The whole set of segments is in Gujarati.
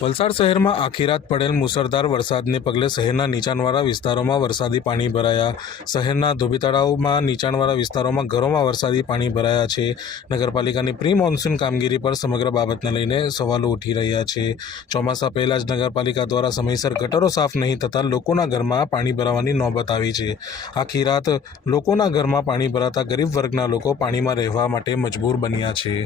વલસાડ શહેરમાં આખી રાત પડેલ મુસળધાર વરસાદને પગલે શહેરના નીચાણવાળા વિસ્તારોમાં વરસાદી પાણી ભરાયા. શહેરના ધોબી તળાવમાં નીચાણવાળા વિસ્તારોમાં ઘરોમાં વરસાદી પાણી ભરાયા છે. નગરપાલિકાની પ્રી મોન્સૂન કામગીરી પર સમગ્ર બાબતને લઈને સવાલો ઉઠી રહ્યા છે. ચોમાસા પહેલાં જ નગરપાલિકા દ્વારા સમયસર ગટરો સાફ નહીં થતાં લોકોના ઘરમાં પાણી ભરાવાની નોબત આવી છે. આખી રાત લોકોના ઘરમાં પાણી ભરાતા ગરીબ વર્ગના લોકો પાણીમાં રહેવા માટે મજબૂર બન્યા છે.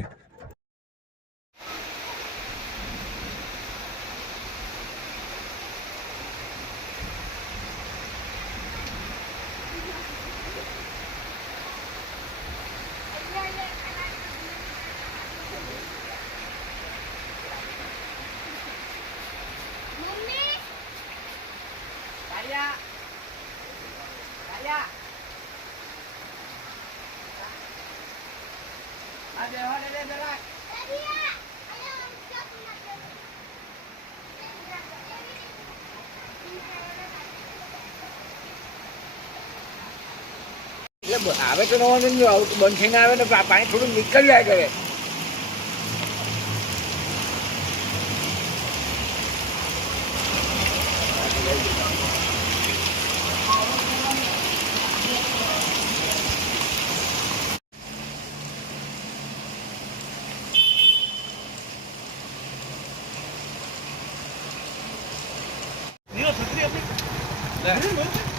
આવે તો નવા બંધ થઈને આવે ને પાણી થોડું નીકળી જાય કરે. છત્રી